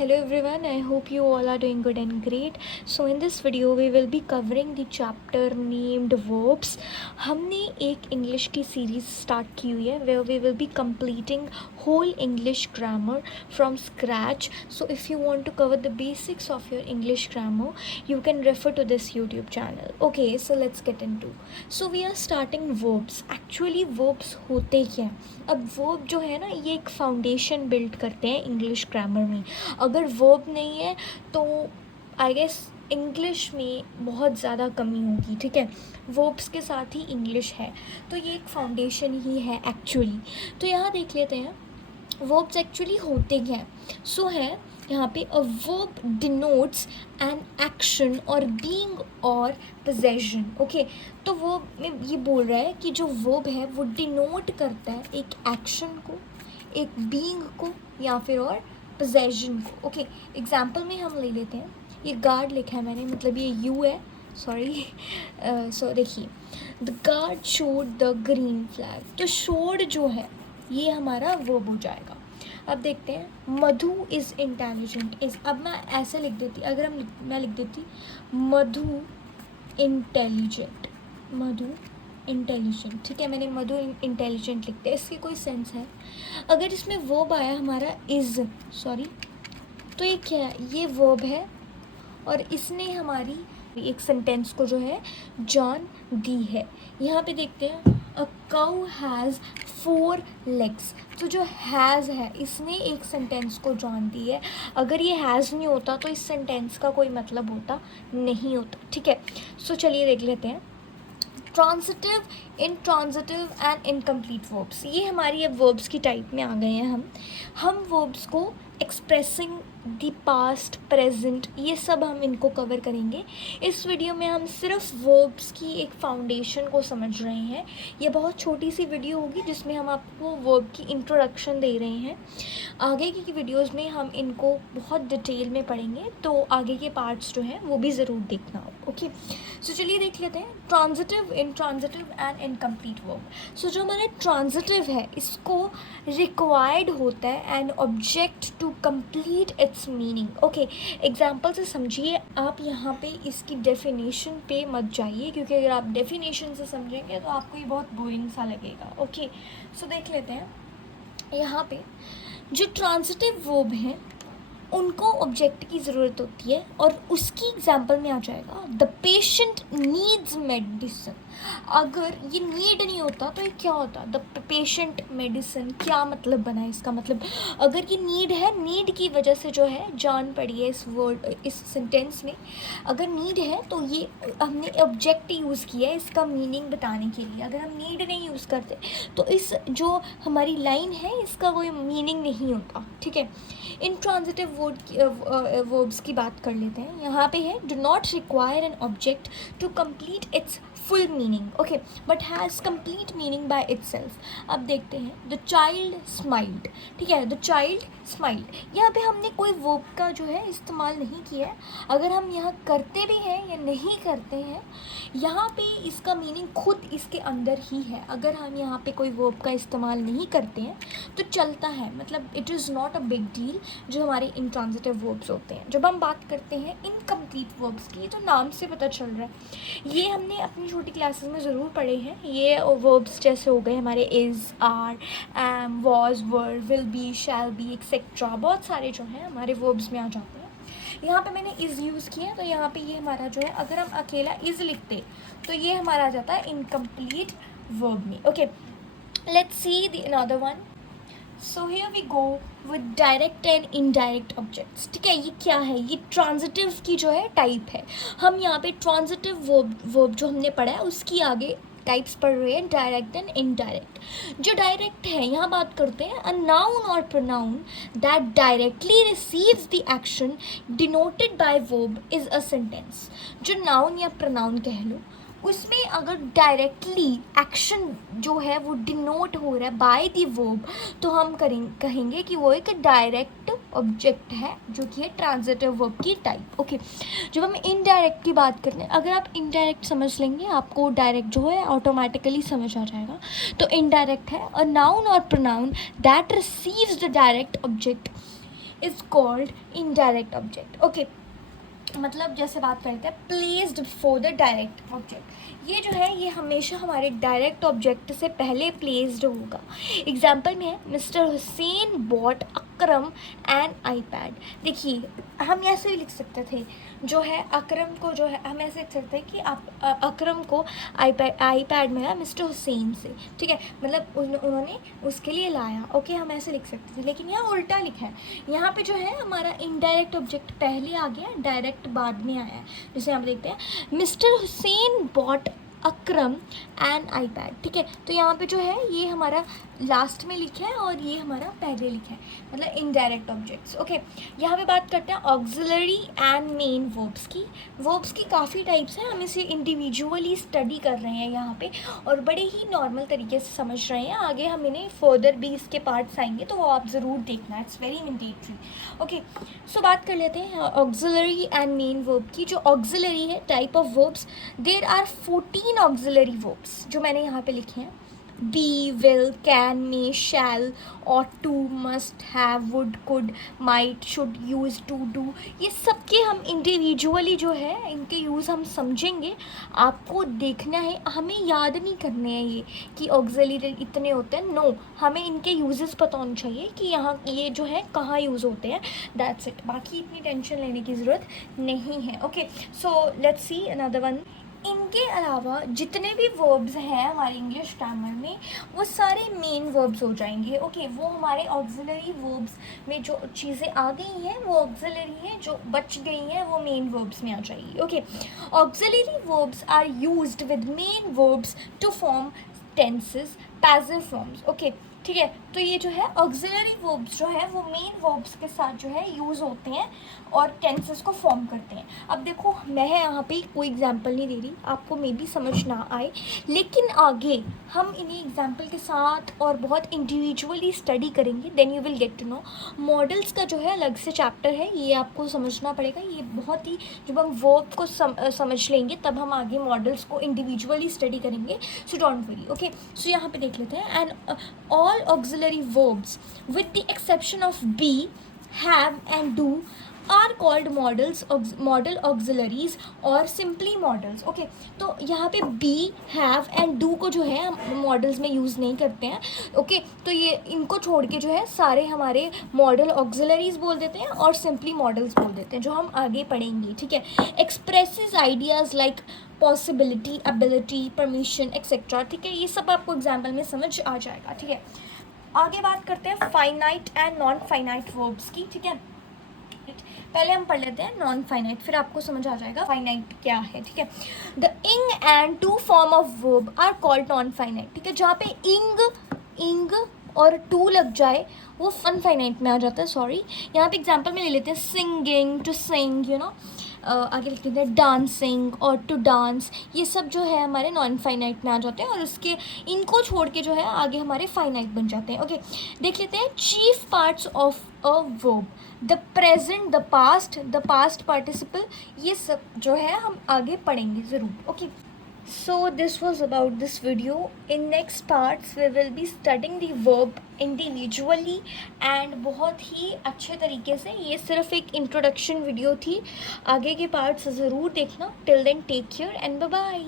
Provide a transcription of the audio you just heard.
Hello everyone, I hope you all are doing good and great. So in this video we will be covering the chapter named verbs. हमने एक English की series start की हुई है where we will be completing whole English grammar from scratch. So if you want to cover the basics of your English grammar, you can refer to this YouTube channel. Okay, so let's get into. So we are starting verbs. Actually verbs होते क्या हैं? अब verb जो है ना ये एक foundation build करते हैं इंग्लिश ग्रामर में. अगर वर्ब नहीं है तो आई गेस इंग्लिश में बहुत ज़्यादा कमी होगी. ठीक है, वर्ब्स के साथ ही इंग्लिश है तो ये एक फाउंडेशन ही है एक्चुअली. तो यहाँ देख लेते हैं वर्ब्स एक्चुअली होते क्या हैं. सो है यहाँ पे a verb denotes an action और बीइंग और पोजेशन. ओके, तो वो में ये बोल रहा है कि जो वर्ब है वो डिनोट करता है एक एक्शन को, एक बीइंग को या फिर और पोजेशन को. ओके, एग्जाम्पल में हम ले लेते हैं. ये गार्ड लिखा है मैंने, मतलब ये यू है, सॉरी. सो देखिए, the guard showed the green flag. तो शोड जो है ये हमारा वर्ब हो जाएगा. अब देखते हैं मधु इज़ इंटेलिजेंट इज़. अब मैं ऐसे लिख देती, अगर मैं लिख देती मधु इंटेलिजेंट, मधु इंटेलिजेंट. ठीक है, मैंने मधु इंटेलिजेंट लिख दिया. इसकी कोई सेंस है? अगर इसमें वर्ब आया हमारा इज़, सॉरी, तो ये क्या है? ये वर्ब है और इसने हमारी एक सेंटेंस को जो है जान दी है. यहाँ पे देखते हैं अ काउ हैज़ 4 legs. तो जो हैज़ है इसने एक सेंटेंस को जान दी है. अगर ये हैज़ नहीं होता तो इस सेंटेंस का कोई मतलब होता नहीं होता. ठीक है, सो चलिए देख लेते हैं transitive, intransitive and incomplete verbs. ये हमारी अब वर्ब्स की टाइप में आ गए हैं. हम वर्ब्स को एक्सप्रेसिंग द पास्ट, प्रेजेंट, ये सब हम इनको कवर करेंगे. इस वीडियो में हम सिर्फ वर्ब्स की एक फाउंडेशन को समझ रहे हैं. ये बहुत छोटी सी वीडियो होगी जिसमें हम आपको वर्ब की इंट्रोडक्शन दे रहे हैं. आगे की वीडियोस में हम इनको बहुत डिटेल में पढ़ेंगे, तो आगे के पार्ट्स जो हैं वो भी ज़रूर देखना. ओके, सो चलिए देख लेते हैं transitive, intransitive and incomplete verb. So जो हमारा ट्रांजिटिव है इसको रिक्वायर्ड होता है an object to complete its meaning. Okay, example से समझिए. आप यहाँ पे इसकी डेफिनेशन पे मत जाइए, क्योंकि अगर आप डेफिनेशन से समझेंगे तो आपको ये बहुत बोरिंग सा लगेगा. ओके, सो देख लेते हैं. यहाँ पे जो ट्रांजिटिव वर्ब हैं उनको ऑब्जेक्ट की ज़रूरत होती है और उसकी एग्जाम्पल में आ जाएगा द पेशेंट नीड्स मेडिसिन. अगर ये नीड नहीं होता तो ये क्या होता? The patient medicine. क्या मतलब बना इसका? मतलब अगर ये नीड है, नीड की वजह से जो है जान पड़ी है इस वर्ड, इस सेंटेंस में. अगर नीड है तो ये हमने ऑब्जेक्ट यूज़ किया है इसका मीनिंग बताने के लिए. अगर हम नीड नहीं यूज़ करते तो इस जो हमारी लाइन है इसका कोई मीनिंग नहीं होता. ठीक है, इंट्रांजिटिव वर्ब्स की बात कर लेते हैं. यहाँ पे है do not require an object to complete its full meaning. Okay, but has complete meaning by itself. अब देखते हैं द चाइल्ड स्माइल्ड. ठीक है, द चाइल्ड स्माइल्ड. यहाँ पे हमने कोई वर्ब का जो है इस्तेमाल नहीं किया है. अगर हम यहाँ करते भी हैं या नहीं करते हैं, यहाँ पे इसका मीनिंग खुद इसके अंदर ही है. अगर हम यहाँ पे कोई वर्ब का इस्तेमाल नहीं करते हैं तो चलता है, मतलब it is not a big deal. जो हमारे इंट्रांजिटिव वर्ब्स होते हैं, जब हम बात करते हैं इनकम्प्लीट वर्ब्स की, तो नाम से पता चल रहा है ये हमने अपनी छोटी क्लासेस में ज़रूर पढ़े हैं. ये वर्ब्स जैसे हो गए हमारे is, are, am, was, were, will be, shall be, etcetera. बहुत सारे जो हैं हमारे वर्ब्स में आ जाते हैं. यहाँ पे मैंने इज़ यूज़ किया, तो यहाँ पे ये हमारा जो है, अगर हम अकेला इज़ लिखते तो ये हमारा आ जाता है इनकम्प्लीट वर्ब में. Okay, let's see the another one. So here we go with direct and indirect objects. ठीक है, ये क्या है? ये ट्रांजिटिव की जो है टाइप है. हम यहाँ पे ट्रांजिटिव वर्ब जो हमने पढ़ा है उसकी आगे टाइप्स पढ़ रहे हैं, डायरेक्ट एंड इनडायरेक्ट. जो डायरेक्ट है यहाँ बात करते हैं अ नाउन और pronoun that directly receives the action denoted by verb is a sentence. जो नाउन या प्रोनाउन कह लो, उसमें अगर डायरेक्टली एक्शन जो है वो डिनोट हो रहा है बाय द वर्ब, तो हम कहेंगे कि वो एक डायरेक्ट ऑब्जेक्ट है जो कि है ट्रांजिटिव वर्ब की टाइप. ओके, जब हम इनडायरेक्ट की बात करते हैं, अगर आप इनडायरेक्ट समझ लेंगे आपको डायरेक्ट जो है ऑटोमेटिकली समझ आ जाएगा. तो इनडायरेक्ट है अ नाउन और pronoun that receives the direct object is called indirect object. Okay, मतलब जैसे बात करते हैं placed before the direct object, ये जो है ये हमेशा हमारे डायरेक्ट ऑब्जेक्ट से पहले प्लेस्ड होगा। एग्जाम्पल में है mister Hussain bought Akram an iPad. देखिए हम ऐसे भी लिख सकते थे, जो है अकरम को जो है हम ऐसे लिख सकते हैं कि आप अकरम को आईपैड मिला मिस्टर हुसैन से, ठीक है, मतलब उन्होंने उसके लिए लाया। ओके, हम ऐसे लिख सकते थे, लेकिन यहाँ उल्टा लिखा है। यहाँ पे जो है हमारा इनडायरेक्ट ऑब्जेक्ट पहले आ गया, डायरेक्ट बाद में आया है। जैसे यहाँ पे देखते हैं mister Hussain bought Akram an iPad, ठीक है, तो यहाँ पे जो है ये हमारा लास्ट में लिखा है और ये हमारा पहले लिखा है, मतलब इनडायरेक्ट ऑब्जेक्ट्स। ओके, यहाँ पे बात करते हैं ऑक्सिलरी एंड मेन वर्ब्स की। वर्ब्स की काफ़ी टाइप्स हैं, हम इसे इंडिविजुअली स्टडी कर रहे हैं यहाँ पे और बड़े ही नॉर्मल तरीके से समझ रहे हैं। आगे हम इन्हें फर्दर भी इसके पार्ट्स आएंगे तो वो आप ज़रूर देखना, इट्स वेरी मैंडेटरी। ओके, सो बात कर लेते हैं ऑक्सिलरी एंड मेन वर्ब की। जो ऑक्सिलरी है type of verbs, there are 14 auxiliary verbs जो मैंने यहाँ पे लिखे हैं। be, will, can, may, shall, ought to, must, have, would, could, might, should, use, to, do, ये सबके हम इंडिविजुअली जो है इनके यूज़ हम समझेंगे। आपको देखना है, हमें याद नहीं करने हैं ये कि ऑक्सिलरी इतने होते हैं, नो, हमें इनके यूजेस पता होने चाहिए कि यहाँ ये जो है कहाँ यूज़ होते हैं, दैट्स इट। बाकी इतनी टेंशन लेने की ज़रूरत नहीं है। Okay, so let's see another one. इनके अलावा जितने भी वर्ब्स हैं हमारे इंग्लिश ग्रामर में वो सारे मेन वर्ब्स हो जाएंगे। ओके, वो हमारे ऑक्सिलरी वर्ब्स में जो चीज़ें आ गई हैं वो ऑक्सिलरी हैं, जो बच गई हैं वो मेन वर्ब्स में आ जाएगी। Okay, auxiliary verbs are used with main verbs to form tenses, passive forms. Okay, ठीक है, तो ये जो है ऑक्सिलरी वर्ब्स जो है वो मेन वर्ब्स के साथ जो है यूज़ होते हैं और टेंसेस को फॉर्म करते हैं। अब देखो मैं यहाँ पे कोई एग्जांपल नहीं दे रही, आपको मे बी समझ ना आए, लेकिन आगे हम इन्हीं एग्जांपल के साथ और बहुत इंडिविजुअली स्टडी करेंगे, then you will get to know. Models का जो है अलग से चैप्टर है, ये आपको समझना पड़ेगा। ये बहुत ही, जब हम वर्ब को समझ लेंगे तब हम आगे मॉडल्स को इंडिविजुअली स्टडी करेंगे, सो डोंट वरी। ओके, सो यहाँ पे देख लेते हैं। And all auxiliary verbs with the exception of be, have and do are called modal auxiliaries और simply modals। ओके, तो यहाँ पे be, have and do को जो है हम मॉडल्स में यूज़ नहीं करते हैं। ओके, तो ये इनको छोड़ के जो है सारे हमारे मॉडल ऑक्सिलरीज बोल देते हैं और सिंपली मॉडल्स बोल देते हैं, जो हम आगे पढ़ेंगे। ठीक है, expresses ideas like possibility, ability, permission etcetera. ठीक है, ये सब आपको एग्जाम्पल में समझ आ जाएगा। ठीक है, आगे बात करते हैं finite and non finite verbs की। ठीक है, पहले हम पढ़ लेते हैं नॉन फाइनाइट, फिर आपको समझ आ जाएगा फाइनाइट क्या है। ठीक है, the ing and to form of verb are called non finite. ठीक है, जहाँ पे इंग और टू लग जाए वो फन फाइनाइट में आ जाता है। सॉरी, यहाँ पे एग्जांपल में ले लेते हैं singing, to sing, you know, आगे लिख देते हैं डांसिंग और टू डांस। ये सब जो है हमारे नॉन फाइनाइट में आ जाते हैं और उसके इनको छोड़ के जो है आगे हमारे फाइनाइट बन जाते हैं। ओके, देख लेते हैं chief parts of a verb, the present, the past participle, ये सब जो है हम आगे पढ़ेंगे ज़रूर। Okay, so this was about this video. In next parts we will be studying the verb individually and बहुत ही अच्छे तरीके से। ये सिर्फ एक इंट्रोडक्शन वीडियो थी, आगे के पार्ट्स ज़रूर देखना। Till then take care and bye bye.